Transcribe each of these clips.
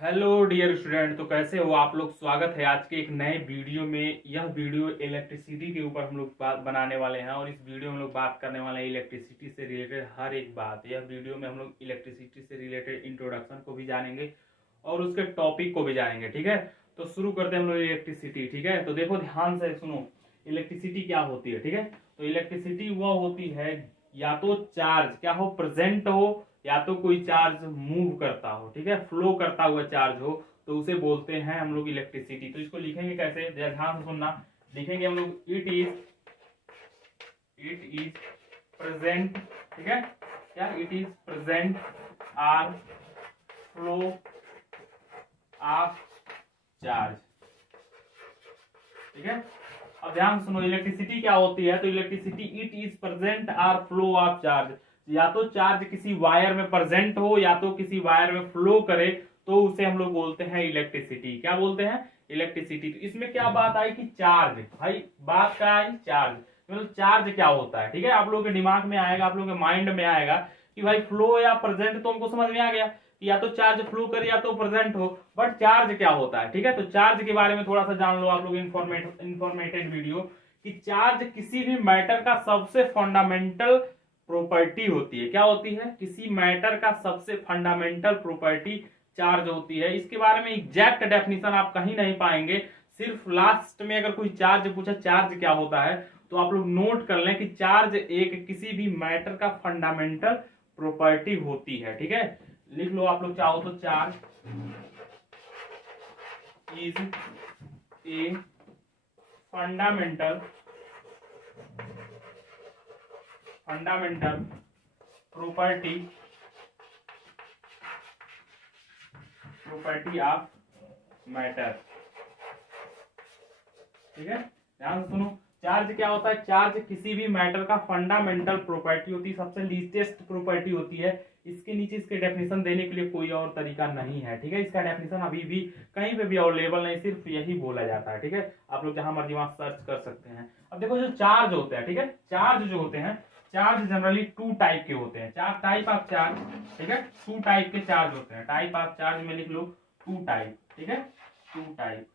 Hello dear student, तो कैसे हो आप लोग। स्वागत है आज के एक नए वीडियो में। यह वीडियो इलेक्ट्रिसिटी के ऊपर हम लोग बात बनाने वाले हैं और इस वीडियो में हम लोग बात करने वाले हैं इलेक्ट्रिसिटी से रिलेटेड हर एक बात। यह वीडियो में हम लोग इलेक्ट्रिसिटी से रिलेटेड इंट्रोडक्शन को भी जानेंगे और उसके टॉपिक को भी जानेंगे। ठीक है, तो शुरू करते हैं हम लोग इलेक्ट्रिसिटी। ठीक है, तो देखो ध्यान से सुनो, इलेक्ट्रिसिटी क्या होती है। ठीक है, तो इलेक्ट्रिसिटी वह होती है या तो चार्ज क्या हो, प्रेजेंट हो, या तो कोई चार्ज मूव करता हो, ठीक है, फ्लो करता हुआ चार्ज हो, तो उसे बोलते हैं हम लोग इलेक्ट्रिसिटी। तो इसको लिखेंगे कैसे, ध्यान से सुनना। लिखेंगे हम लोग इट इज प्रेजेंट। ठीक है, क्या it is present or flow of charge. ठीक है, अब ध्यान सुनो, इलेक्ट्रिसिटी क्या होती है। तो electricity it is present or flow of charge, या तो चार्ज किसी वायर में प्रेजेंट हो या तो किसी वायर में फ्लो करे, तो उसे हम लोग बोलते हैं इलेक्ट्रिसिटी। क्या बोलते हैं, इलेक्ट्रिसिटी। तो इसमें क्या बात आई कि चार्ज, भाई बात क्या आई, चार्ज। मतलब चार्ज क्या होता है। ठीक है, आप लोगों के दिमाग में आएगा, आप लोगों के माइंड में आएगा कि भाई फ्लो या प्रेजेंट, तो हमको समझ में आ गया या तो चार्ज फ्लो करे या तो प्रेजेंट हो, बट चार्ज क्या होता है। ठीक है, तो चार्ज के बारे में थोड़ा सा जान लो आप लोग, इंफॉर्मेटेड वीडियो। कि चार्ज किसी भी मैटर का सबसे फंडामेंटल प्रॉपर्टी होती है। क्या होती है, किसी मैटर का सबसे फंडामेंटल प्रॉपर्टी चार्ज होती है। इसके बारे में एग्जैक्ट डेफिनेशन आप कहीं नहीं पाएंगे, सिर्फ लास्ट में अगर कोई चार्ज पूछा चार्ज क्या होता है, तो आप लोग नोट कर लें कि चार्ज एक किसी भी मैटर का फंडामेंटल प्रॉपर्टी होती है। ठीक है, लिख लो आप लोग चाहो तो, charge is a fundamental property of matter. ठीक है, ध्यान से सुनो, चार्ज क्या होता है। चार्ज किसी भी मैटर का फंडामेंटल प्रॉपर्टी होती है, सबसे लीस्टेस्ट प्रॉपर्टी होती है। इसके नीचे इसके डेफिनेशन देने के लिए कोई और तरीका नहीं है। ठीक है, इसका डेफिनेशन अभी भी कहीं पे भी अवेलेबल नहीं, सिर्फ यही बोला जाता है। ठीक है, आप लोग जहां मर्जी वहां सर्च कर सकते हैं। अब देखो जो चार्ज होते हैं, ठीक है, चार्ज जो होते हैं, चार्ज जनरली टू टाइप के होते हैं। चार टाइप ऑफ चार्ज, ठीक है, टू टाइप के चार्ज होते हैं। टाइप ऑफ चार्ज में लिख लो टू टाइप। ठीक है, टू टाइप।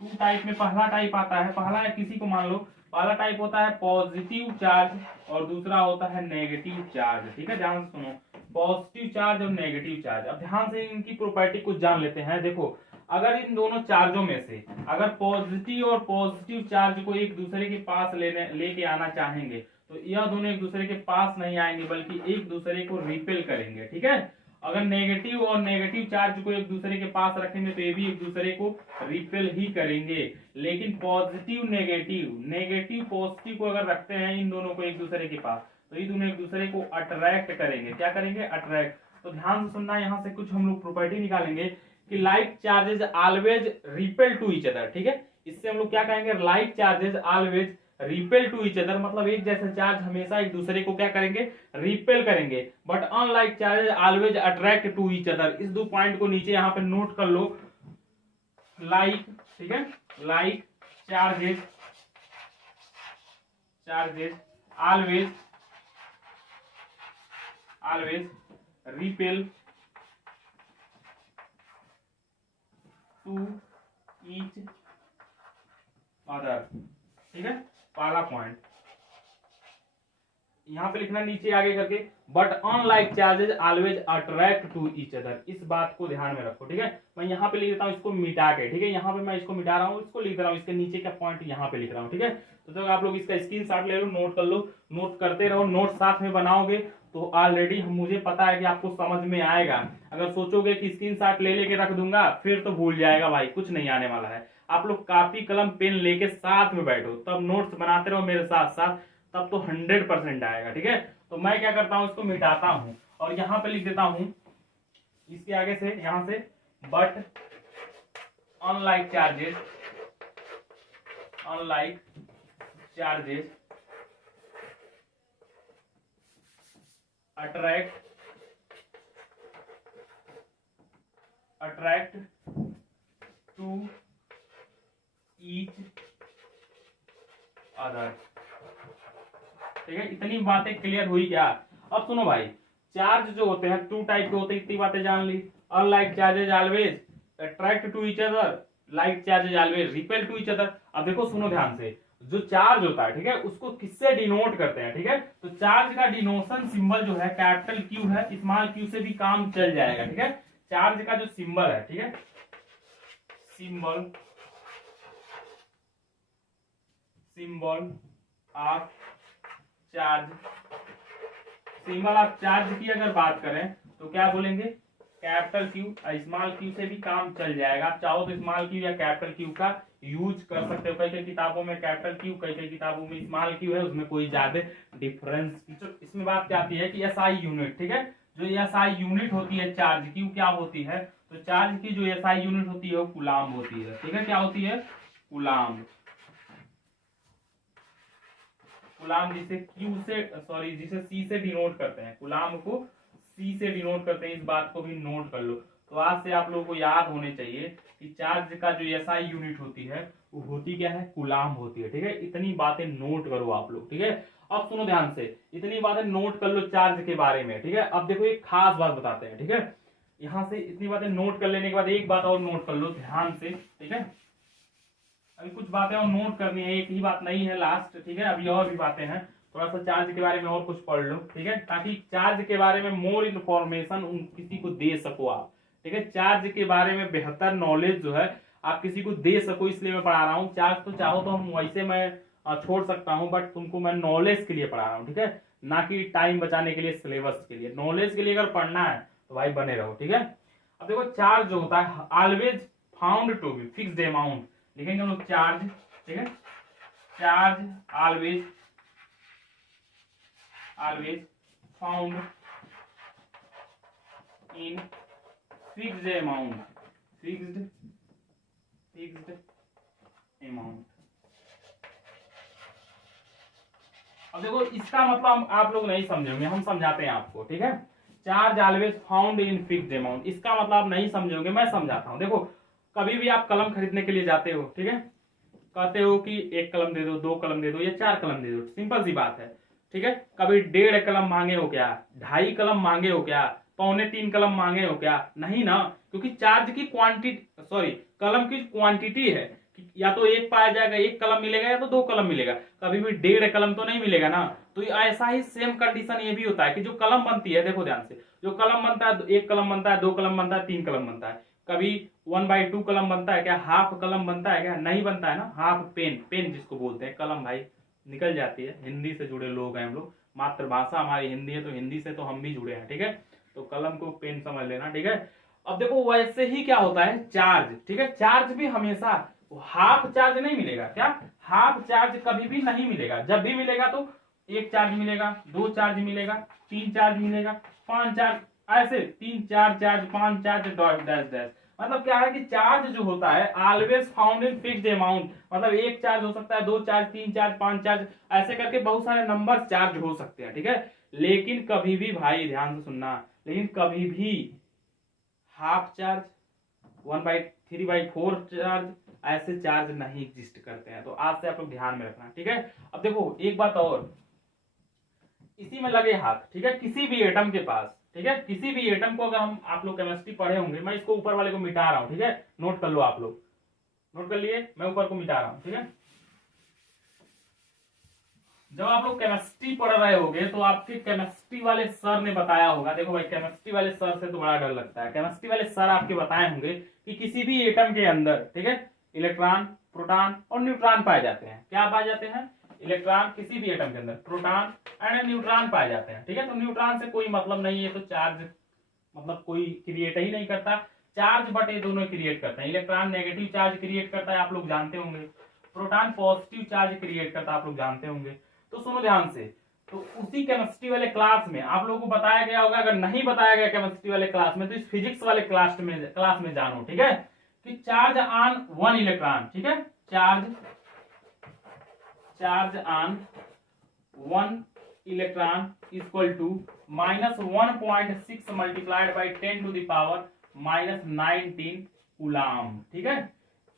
टू टाइप में पहला टाइप आता है, पहला है किसी को मान लो, पहला टाइप होता है पॉजिटिव चार्ज और दूसरा होता है नेगेटिव चार्ज। ठीक है, ध्यान से सुनो, पॉजिटिव चार्ज और नेगेटिव चार्ज। अब ध्यान से इनकी प्रॉपर्टी कुछ जान लेते हैं। देखो, अगर इन दोनों चार्जों में से अगर पॉजिटिव और पॉजिटिव चार्ज को एक दूसरे के पास लेके आना चाहेंगे, तो यह दोनों एक दूसरे के पास नहीं आएंगे बल्कि एक दूसरे को रिपेल करेंगे। ठीक है, अगर नेगेटिव और नेगेटिव चार्ज को एक दूसरे के पास रखेंगे तो ये भी एक दूसरे को रिपेल ही करेंगे। लेकिन पॉजिटिव नेगेटिव, नेगेटिव पॉजिटिव को अगर रखते हैं इन दोनों को एक दूसरे के पास, तो ये दोनों एक दूसरे को अट्रैक्ट करेंगे। क्या करेंगे, अट्रैक्ट। तो ध्यान से सुनना, यहाँ से कुछ हम लोग प्रॉपर्टी निकालेंगे कि like charges always repel to each other. ठीक है, इससे हम लोग क्या कहेंगे, like charges always repel to each other, मतलब एक जैसे चार्ज हमेशा एक दूसरे को क्या करेंगे, रिपेल करेंगे। But unlike charges always attract to each other. इस दो पॉइंट को नीचे यहाँ पे नोट कर लो। लाइक, ठीक है, like charges always repel to each other. ठीक है, पहला पॉइंट यहां पे लिखना नीचे आगे करके, but unlike charges always attract to each other. इस बात को ध्यान में रखो। ठीक है, मैं यहाँ पे लिख देता हूँ इसको मिटा के। ठीक है, यहाँ पे मैं इसको मिटा रहा हूँ, इसको लिख रहा हूँ, इसके नीचे का पॉइंट यहाँ पे लिख रहा हूँ। ठीक है, तो आप लोग इसका स्क्रीनशॉट ले लो, नोट कर लो, नोट करते रहो, नोट साथ में बनाओगे तो ऑलरेडी मुझे पता है कि आपको समझ में आएगा। अगर सोचोगे कि स्क्रीनशॉट ले लेके रख दूंगा फिर तो भूल जाएगा भाई, कुछ नहीं आने वाला है। आप लोग कॉपी कलम पेन लेके साथ में बैठो, तब नोट्स बनाते रहो मेरे साथ साथ, तब तो 100% आएगा। ठीक है, तो मैं क्या करता हूं, इसको मिटाता हूं और यहां पे लिख देता हूं इसके आगे से, यहां से, but unlike charges attract to each other. ठीक है, इतनी बातें क्लियर हुई क्या। अब सुनो भाई, चार्ज जो होते हैं टू टाइप के होते हैं, इतनी बातें जान ली। Unlike charges always attract to each other, like charges always repel to each other. अब देखो सुनो ध्यान से, जो चार्ज होता है ठीक है उसको किससे डिनोट करते हैं, ठीक है तो चार्ज का डिनोशन सिंबल जो है कैपिटल क्यू है, स्मॉल क्यू से भी काम चल जाएगा, ठीक है। चार्ज का जो सिंबल है, ठीक है, symbol of charge, symbol of charge की अगर बात करें तो क्या बोलेंगे, कैपिटल क्यू, स्मॉल क्यू से भी काम चल जाएगा। आप चाहो तो स्मॉल क्यू या कैपिटल क्यू का यूज कर सकते हो, कई कई किताबों में कैपिटल क्यू, कई कई किताबों में स्मॉल क्यू है, उसमें कोई ज्यादा डिफरेंस। इसमें बात क्या आती है कि एसआई यूनिट, ठीक है, जो एसआई यूनिट होती है चार्ज की क्या होती है, तो चार्ज की जो एसआई यूनिट होती है वो कूलाम होती है, ठीक है, क्या होती है, कूलाम। कूलाम जिसे क्यू से सॉरी जिसे सी से डिनोट करते हैं, कूलाम को सी से डिनोट करते हैं, इस बात को भी नोट कर लो। तो आज से आप लोगों को याद होने चाहिए कि चार्ज का जो एसआई यूनिट होती है वो होती क्या है, कूलाम होती है, ठीक है। इतनी बातें नोट करो आप लोग, ठीक है। अब सुनो ध्यान से, इतनी बातें नोट कर लो चार्ज के बारे में, ठीक है। अब देखो एक खास बात बताते हैं, ठीक है। यहां से इतनी बातें नोट कर लेने के बाद एक बात और नोट कर लो ध्यान से, ठीक है। अभी कुछ बातें और नोट करनी है, एक ही बात नहीं है लास्ट, ठीक है, अभी और भी बातें हैं। थोड़ा सा चार्ज के बारे में और कुछ पढ़ लो, ठीक है, ताकि चार्ज के बारे में मोर इन्फॉर्मेशन किसी को दे सको आप, ठीक है। चार्ज के बारे में बेहतर नॉलेज जो है आप किसी को दे सको, इसलिए मैं पढ़ा रहा हूँ। चार्ज तो चाहो तो हम वैसे मैं छोड़ सकता हूँ, बट तुमको मैं नॉलेज के लिए पढ़ा रहा हूँ, ठीक है, ना कि टाइम बचाने के लिए, सिलेबस के लिए। नॉलेज के लिए अगर पढ़ना है तो भाई बने रहो, ठीक है। अब देखो चार्ज जो होता है always found to be fixed amount, लिखेंगे हम लोग चार्ज, ठीक है, charge always found in fixed amount, fixed amount. अब देखो इसका मतलब आप लोग नहीं समझेंगे, हम समझाते हैं आपको, ठीक है। Charge always found in fixed amount, इसका मतलब आप नहीं समझोगे, मैं समझाता हूं। देखो कभी भी आप कलम खरीदने के लिए जाते हो, ठीक है, कहते हो कि 1 कलम दे दो, 2 कलम दे दो या 4 कलम दे दो, सिंपल सी बात है, ठीक है। कभी 1.5 कलम मांगे हो क्या, 2.5 कलम मांगे हो क्या, 2.25 कलम मांगे हो क्या, नहीं ना, क्योंकि चार्ज की क्वांटिटी सॉरी कलम की क्वांटिटी है, या तो 1 पाया जाएगा, 1 कलम मिलेगा या तो 2 कलम मिलेगा, कभी भी 1.5 कलम तो नहीं मिलेगा ना। तो ऐसा ही सेम कंडीशन ये भी होता है कि जो कलम बनती है, देखो ध्यान से, जो कलम बनता है 1 कलम बनता है, 2 कलम बनता है, 3 कलम बनता है, कभी 1/2 कलम बनता है क्या, हाफ कलम बनता है क्या, नहीं बनता है ना। हाफ पेन, पेन जिसको बोलते हैं, कलम भाई निकल जाती है, हिंदी से जुड़े लोग हैं हम लोग, मातृभाषा हमारी हिंदी है तो हिंदी से तो हम भी जुड़े हैं, ठीक है, तो कलम को पेन समझ लेना, ठीक है। अब देखो वैसे ही क्या होता है चार्ज, ठीक है, चार्ज भी हमेशा हाफ चार्ज नहीं मिलेगा, क्या हाफ चार्ज कभी भी नहीं मिलेगा, जब भी मिलेगा तो 1 चार्ज मिलेगा, 2 चार्ज मिलेगा, 3 चार्ज मिलेगा, 5 चार्ज, ऐसे 3 4 charge, 5 charge, dot dash dash. मतलब क्या है कि चार्ज जो होता है always found in fixed amount, मतलब 1 चार्ज हो सकता है, 2 चार्ज, 3 चार्ज, 5 चार्ज, ऐसे करके बहुत सारे नंबर चार्ज हो सकते हैं, ठीक है। लेकिन कभी भी भाई ध्यान से सुनना, लेकिन कभी भी हाफ चार्ज, 1/3/4 चार्ज, ऐसे चार्ज नहीं एग्जिस्ट करते हैं। तो आज से आप लोग ध्यान में रखना, ठीक है। अब देखो एक बात और, इसी में लगे हाथ, ठीक है, किसी भी एटम के पास, ठीक है, किसी भी एटम को अगर हम आप लोग केमिस्ट्री पढ़े होंगे, मैं इसको ऊपर वाले को मिटा रहा हूं, ठीक है, नोट कर लो आप लोग, नोट कर लिए, मैं ऊपर को मिटा रहा हूं, ठीक है। जब आप लोग केमिस्ट्री पढ़ रहे होगे तो आपके केमिस्ट्री वाले सर ने बताया होगा, देखो भाई केमिस्ट्री वाले सर से तो बड़ा डर लगता है, केमिस्ट्री वाले सर आपके बताए होंगे कि किसी भी एटम के अंदर, ठीक है, इलेक्ट्रॉन, प्रोटॉन और न्यूट्रॉन पाए जाते हैं। क्या पाए जाते हैं, इलेक्ट्रॉन किसी भी एटम के अंदर, प्रोटॉन एंड न्यूट्रॉन पाए जाते हैं, ठीक है। तो न्यूट्रॉन से कोई मतलब नहीं है, तो चार्ज मतलब कोई क्रिएट ही नहीं करता, चार्ज बट ये दोनों क्रिएट करते हैं। इलेक्ट्रॉन नेगेटिव चार्ज क्रिएट करता है, आप लोग जानते होंगे, प्रोटॉन पॉजिटिव चार्ज क्रिएट करता है, आप लोग जानते होंगे। तो सुनो ध्यान से, तो उसी केमिस्ट्री वाले क्लास में आप लोगों को बताया गया होगा, अगर नहीं बताया गया केमिस्ट्री वाले क्लास में तो इस फिजिक्स वाले क्लास में जानो, ठीक है, कि चार्ज ऑन 1 इलेक्ट्रॉन, ठीक है, charge on 1 electron equal to -1.6 multiplied by 10⁻⁻19 coulomb, ठीक है।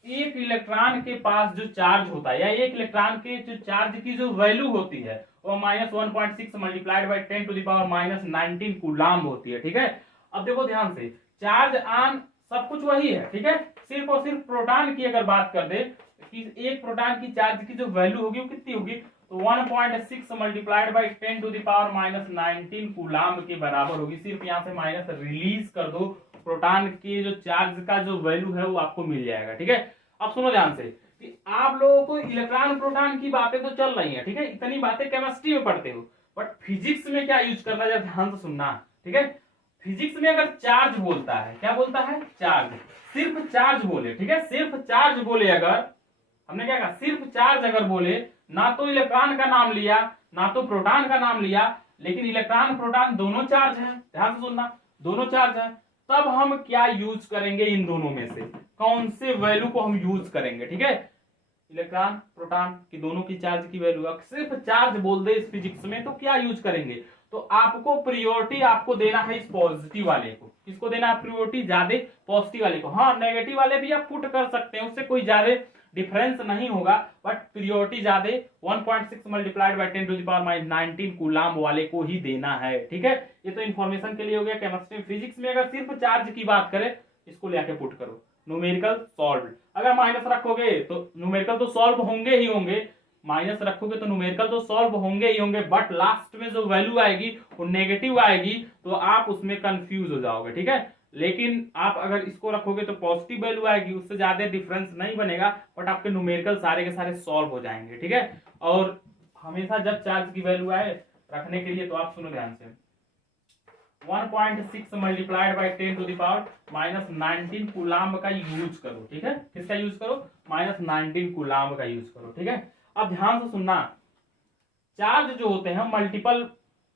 एक इलेक्ट्रॉन के पास जो चार्ज होता है, या एक इलेक्ट्रॉन के जो चार्ज की जो वैल्यू होती है वो -1.6 मल्टीप्लाइड बाई 10⁻⁻19 कूलाम होती है, ठीक है। अब देखो ध्यान से, चार्ज ऑन सब कुछ वही है, ठीक है। सिर्फ और सिर्फ प्रोटॉन की अगर बात कर दे कि एक प्रोटॉन की चार्ज की जो वैल्यू होगी वो कितनी होगी, तो 1.6 multiplied by 10 to the power -19 coulomb के बराबर होगी। सिर्फ यहाँ से माइनस रिलीज कर दो, प्रोटॉन की जो चार्ज का जो वैल्यू है वो आपको मिल जाएगा, ठीक है। अब सुनो ध्यान से कि आप लोगों को इलेक्ट्रॉन प्रोटॉन की बातें तो चल रही है, ठीक है, इतनी बातें केमिस्ट्री में पढ़ते हो, बट फिजिक्स में क्या यूज करना है ध्यान से सुनना, ठीक है। फिजिक्स में अगर चार्ज बोलता है, क्या बोलता है, चार्ज, सिर्फ चार्ज बोले, ठीक है, सिर्फ चार्ज बोले, अगर हमने क्या कहा, सिर्फ चार्ज अगर बोले, ना तो इलेक्ट्रॉन का नाम लिया ना तो प्रोटॉन का नाम लिया, लेकिन इलेक्ट्रॉन प्रोटॉन दोनों चार्ज है, ध्यान से सुनना, दोनों चार्ज है, तब हम क्या यूज करेंगे, इन दोनों में से कौन से वैल्यू को हम यूज करेंगे, ठीक है। इलेक्ट्रॉन प्रोटॉन की दोनों की चार्ज की वैल्यू, सिर्फ चार्ज बोल दे इस फिजिक्स में तो क्या यूज करेंगे, तो आपको प्रियोरिटी आपको देना है इस पॉजिटिव वाले को। किसको देना है प्रियोरिटी, ज्यादा पॉजिटिव वाले को। हाँ, नेगेटिव वाले भी आप पुट कर सकते हैं, उससे कोई ज्यादा डिफरेंस नहीं होगा, बट प्रियोरिटी ज्यादा 1.6 multiplied by 10 to the power -19 coulomb वाले को ही देना है, ठीक है। ये तो इन्फॉर्मेशन के लिए हो गया केमिस्ट्री। फिजिक्स में अगर सिर्फ चार्ज की बात करें, इसको लेके पुट करो, न्यूमेरिकल सॉल्व। अगर माइनस रखोगे तो न्यूमेरिकल तो सॉल्व होंगे ही होंगे, माइनस रखोगे तो न्यूमेरिकल तो सॉल्व होंगे ही होंगे, बट लास्ट में जो वैल्यू आएगी वो नेगेटिव आएगी, तो आप उसमें कंफ्यूज हो जाओगे, ठीक है। लेकिन आप अगर इसको रखोगे तो पॉजिटिव वैल्यू आएगी, उससे ज्यादा डिफरेंस नहीं बनेगा, बट आपके न्यूमेरिकल सारे के सारे सॉल्व हो जाएंगे, ठीक है। और हमेशा जब चार्ज की वैल्यू आए रखने के लिए, तो आप सुनो ध्यान से, 1.6 multiplied by 10 to the power -19 coulomb का यूज करो, ठीक है। किसका यूज करो, -19 कूलाम का यूज करो, ठीक है। अब ध्यान से सुनना, चार्ज जो होते हैं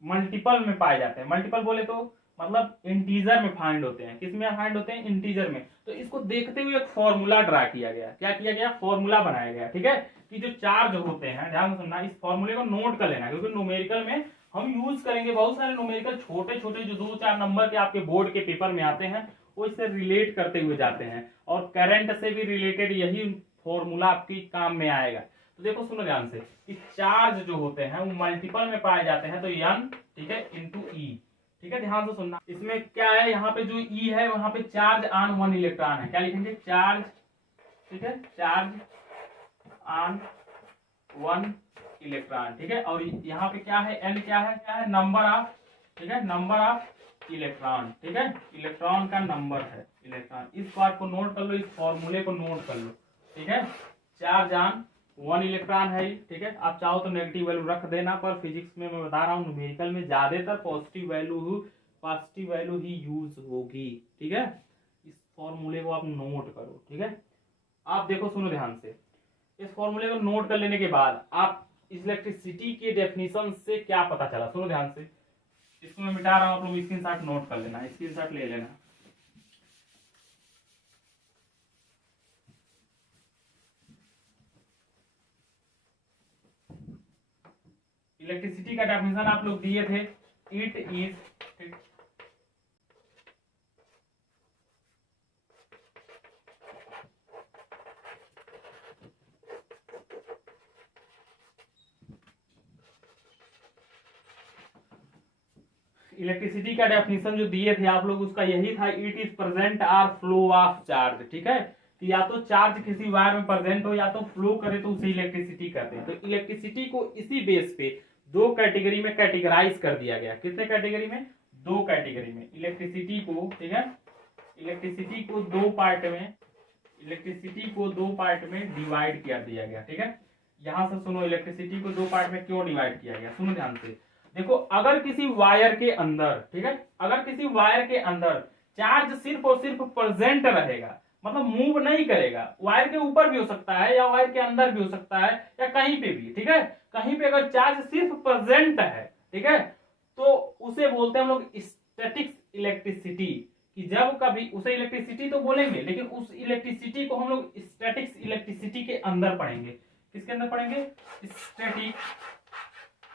मल्टीपल में पाए जाते हैं। मल्टीपल बोले तो मतलब इंटीजर में फाइंड होते हैं। किस में फाइंड होते हैं, इंटीजर में। तो इसको देखते हुए एक फॉर्मूला ड्रा किया गया। क्या किया गया, फॉर्मूला बनाया गया, ठीक है, कि जो चार्ज होते हैं, ध्यान से सुनना, इस फॉर्मूले को नोट कर लेना, क्योंकि न्यूमेरिकल में हम यूज करेंगे बहुत सारे न्यूमेरिकल, छोटे छोटे जो 2-4 नंबर के आपके बोर्ड के पेपर में आते हैं, वो इससे रिलेट करते हुए जाते हैं, और करंट से भी रिलेटेड यही फॉर्मूला आपकी काम में आएगा। तो देखो सुनो ध्यान से कि चार्ज जो होते हैं वो मल्टीपल में पाए जाते हैं, तो n, ठीक है, इंटू ई, ठीक है। ध्यान से सुनना, इसमें क्या है, यहाँ पे जो ई है वहां पे चार्ज ऑन 1 इलेक्ट्रॉन है, क्या लिखेंगे, चार्ज, ठीक है, चार्ज ऑन 1 इलेक्ट्रॉन, ठीक है। और यहाँ पे क्या है, एन क्या है, नंबर ऑफ, ठीक है, नंबर ऑफ इलेक्ट्रॉन, ठीक है, इलेक्ट्रॉन का नंबर है इलेक्ट्रॉन। इस बात को नोट कर लो, इस फॉर्मूले को नोट कर लो, ठीक है। चार्ज ऑन 1 इलेक्ट्रॉन है, ठीक है। आप चाहो तो नेगेटिव वैल्यू रख देना, पर फिजिक्स में मैं बता रहा हूँ न्यूमेरिकल में ज्यादातर पॉजिटिव वैल्यू ही यूज होगी, ठीक है। इस फॉर्मूले को आप नोट करो, ठीक है। आप देखो, सुनो ध्यान से, इस फॉर्मूले को नोट कर लेने के बाद आप इलेक्ट्रिसिटी के डेफिनेशन से क्या पता चला, सुनो ध्यान से। इसको मैं मिटा रहा हूं, आप लोग स्क्रीनशॉट नोट कर लेना, स्क्रीनशॉट ले लेना। इलेक्ट्रिसिटी का डेफिनेशन आप लोग दिए थे, इट इज, इलेक्ट्रिसिटी का डेफिनेशन जो दिए थे आप लोग, उसका यही था, it is present or flow of charge, ठीक है, कि या तो चार्ज किसी वायर में प्रेजेंट हो या तो फ्लो करे तो उसे इलेक्ट्रिसिटी कहते हैं। तो इलेक्ट्रिसिटी को इसी बेस पे दो कैटेगरी में कैटेगराइज कर दिया गया। कितने कैटेगरी में, दो कैटेगरी में इलेक्ट्रिसिटी को, ठीक है, इलेक्ट्रिसिटी को दो पार्ट में डिवाइड कर दिया गया, ठीक है। यहां से सुनो, इलेक्ट्रिसिटी को दो पार्ट में क्यों डिवाइड किया गया, सुनो ध्यान से। देखो, अगर किसी वायर के अंदर, ठीक है, अगर किसी वायर के अंदर चार्ज सिर्फ और सिर्फ प्रेजेंट रहेगा, मतलब मूव नहीं करेगा, वायर के ऊपर भी हो सकता है या वायर के अंदर भी हो सकता है या कहीं पे भी, ठीक है, कहीं पे अगर चार्ज सिर्फ प्रेजेंट है, ठीक है, तो उसे बोलते हैं हम लोग स्टैटिक्स इलेक्ट्रिसिटी। कि जब कभी उसे इलेक्ट्रिसिटी तो बोलेंगे, लेकिन उस इलेक्ट्रिसिटी को हम लोग स्टैटिक्स इलेक्ट्रिसिटी के अंदर पढ़ेंगे। किसके अंदर पढ़ेंगे, स्टैटिक,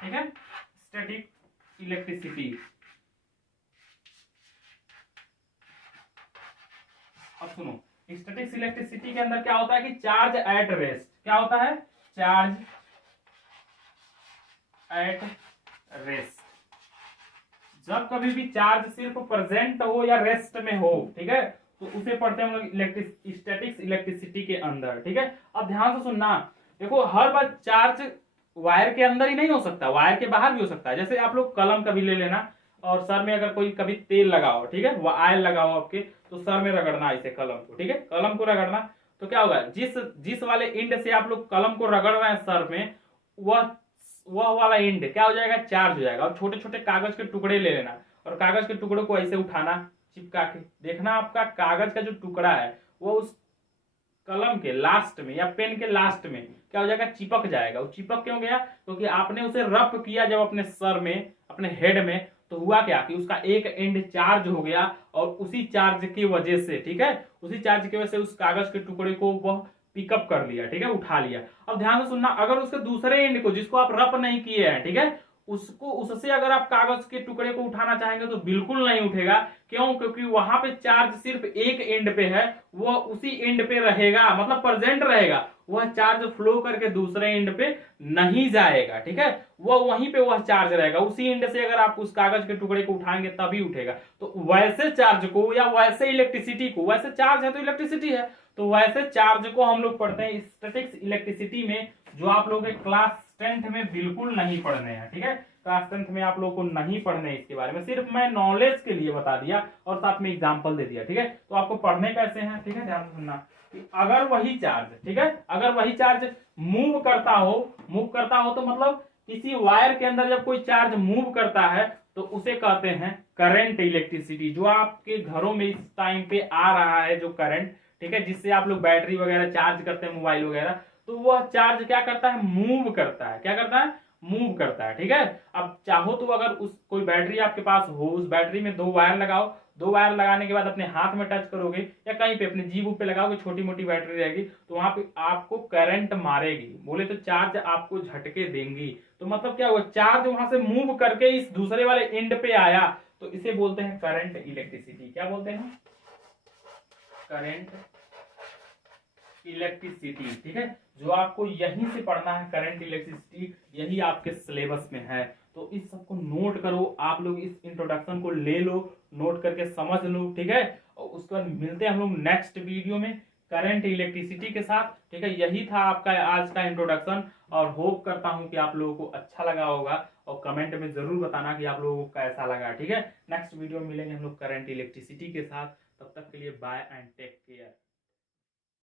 ठीक है, स्टैटिक इलेक्ट्रिसिटी। अब सुनो, स्टैटिक इलेक्ट्रिसिटी के अंदर क्या होता है कि चार्ज एट रेस्ट, क्या होता है, चार्ज एट रेस्ट, जब कभी भी चार्ज सिर्फ प्रेजेंट हो या रेस्ट में हो, ठीक है, तो उसे पढ़ते हैं हम लोग स्टैटिक्स इलेक्ट्रिसिटी के अंदर, ठीक है। अब ध्यान से सुनना, देखो हर बार चार्ज वायर के अंदर ही नहीं हो सकता, वायर के बाहर भी हो सकता है। जैसे आप लोग कलम कभी ले लेना और सर में अगर कोई कभी तेल लगाओ, ठीक है, ऑयल लगाओ आपके, तो सर में रगड़ना इसे कलम को, ठीक है, कलम को रगड़ना, तो क्या होगा, जिस जिस वाले एंड से आप लोग कलम को रगड़ रहे हैं सर में, वह वाला एंड क्या हो जाएगा, चार्ज हो जाएगा। और छोटे छोटे कागज के टुकड़े ले लेना और कागज के टुकड़ों को ऐसे उठाना, चिपका के देखना, आपका कागज का जो टुकड़ा है वो उस कलम के लास्ट में या पेन के लास्ट में क्या हो जाएगा, चिपक जाएगा। वो चिपक क्यों गया, क्योंकि आपने उसे रफ किया जब अपने सर में, अपने हेड में, तो हुआ क्या कि उसका एक एंड चार्ज हो गया और उसी चार्ज की वजह से, ठीक है, उसी चार्ज की वजह से उस कागज के टुकड़े को वह पिकअप कर लिया, ठीक है, उठा लिया। अब ध्यान से सुनना, अगर उसके दूसरे एंड को जिसको आप रफ नहीं किए हैं, ठीक है, उसको उससे अगर आप कागज के टुकड़े को उठाना चाहेंगे तो बिल्कुल नहीं उठेगा। क्यों, क्योंकि वहां पे चार्ज सिर्फ एक एंड पे है, वह उसी एंड पे रहेगा, मतलब प्रेजेंट रहेगा, वह चार्ज फ्लो करके दूसरे एंड पे नहीं जाएगा, ठीक है, वह वहीं पे वह चार्ज रहेगा। उसी एंड से अगर आप उस कागज के टुकड़े को उठाएंगे तभी उठेगा। तो वैसे चार्ज को या वैसे इलेक्ट्रिसिटी को, वैसे चार्ज है तो इलेक्ट्रिसिटी है, तो वैसे चार्ज को हम लोग पढ़ते हैं स्टैटिक्स इलेक्ट्रिसिटी में, जो आप लोग क्लास 10th में बिल्कुल नहीं पढ़ने हैं, ठीक है, क्लास 10th में आप लोगों को नहीं पढ़ने इसके बारे में, सिर्फ मैं नॉलेज के लिए बता दिया और साथ में एग्जांपल दे दिया, ठीक है। तो आपको पढ़ने कैसे हैं, ठीक है, ध्यान से सुनना कि अगर वही चार्ज, ठीक है, अगर वही चार्ज मूव करता हो तो मतलब किसी वायर के अंदर जब कोई चार्ज मूव करता है तो उसे कहते हैं करंट इलेक्ट्रिसिटी। जो आपके घरों में इस टाइम पे आ रहा है जो करंट, ठीक है, जिससे आप लोग बैटरी वगैरह चार्ज करते हैं, मोबाइल वगैरह, तो वह चार्ज क्या करता है, मूव करता है। क्या करता है, मूव करता है, ठीक है। अब चाहो तो अगर उस कोई बैटरी आपके पास हो, उस बैटरी में 2 वायर लगाओ, 2 वायर लगाने के बाद अपने हाथ में टच करोगे या कहीं पे अपने जीभ पे लगाओगे, छोटी मोटी बैटरी रहेगी, तो वहां पे आपको करंट मारेगी, बोले तो चार्ज आपको झटके देंगी। तो मतलब क्या हुआ, चार्ज वहां से मूव करके इस दूसरे वाले एंड पे आया, तो इसे बोलते हैं करंट इलेक्ट्रिसिटी। क्या बोलते हैं, करंट इलेक्ट्रिसिटी, ठीक है, जो आपको यहीं से पढ़ना है, करंट इलेक्ट्रिसिटी, यही आपके सिलेबस में है। तो इस सबको नोट करो, आप लोग इस इंट्रोडक्शन को ले लो, नोट करके समझ लो, ठीक है। और उसके बाद मिलते हैं हम लोग नेक्स्ट वीडियो में करंट इलेक्ट्रिसिटी के साथ, ठीक है। यही था आपका आज का इंट्रोडक्शन और होप करता हूं कि आप लोगों को अच्छा लगा होगा और कमेंट में जरूर बताना कि आप लोगों को कैसा लगा, ठीक है। नेक्स्ट वीडियो में मिलेंगे हम लोग करंट इलेक्ट्रिसिटी के साथ, तब तक के लिए बाय एंड टेक केयर।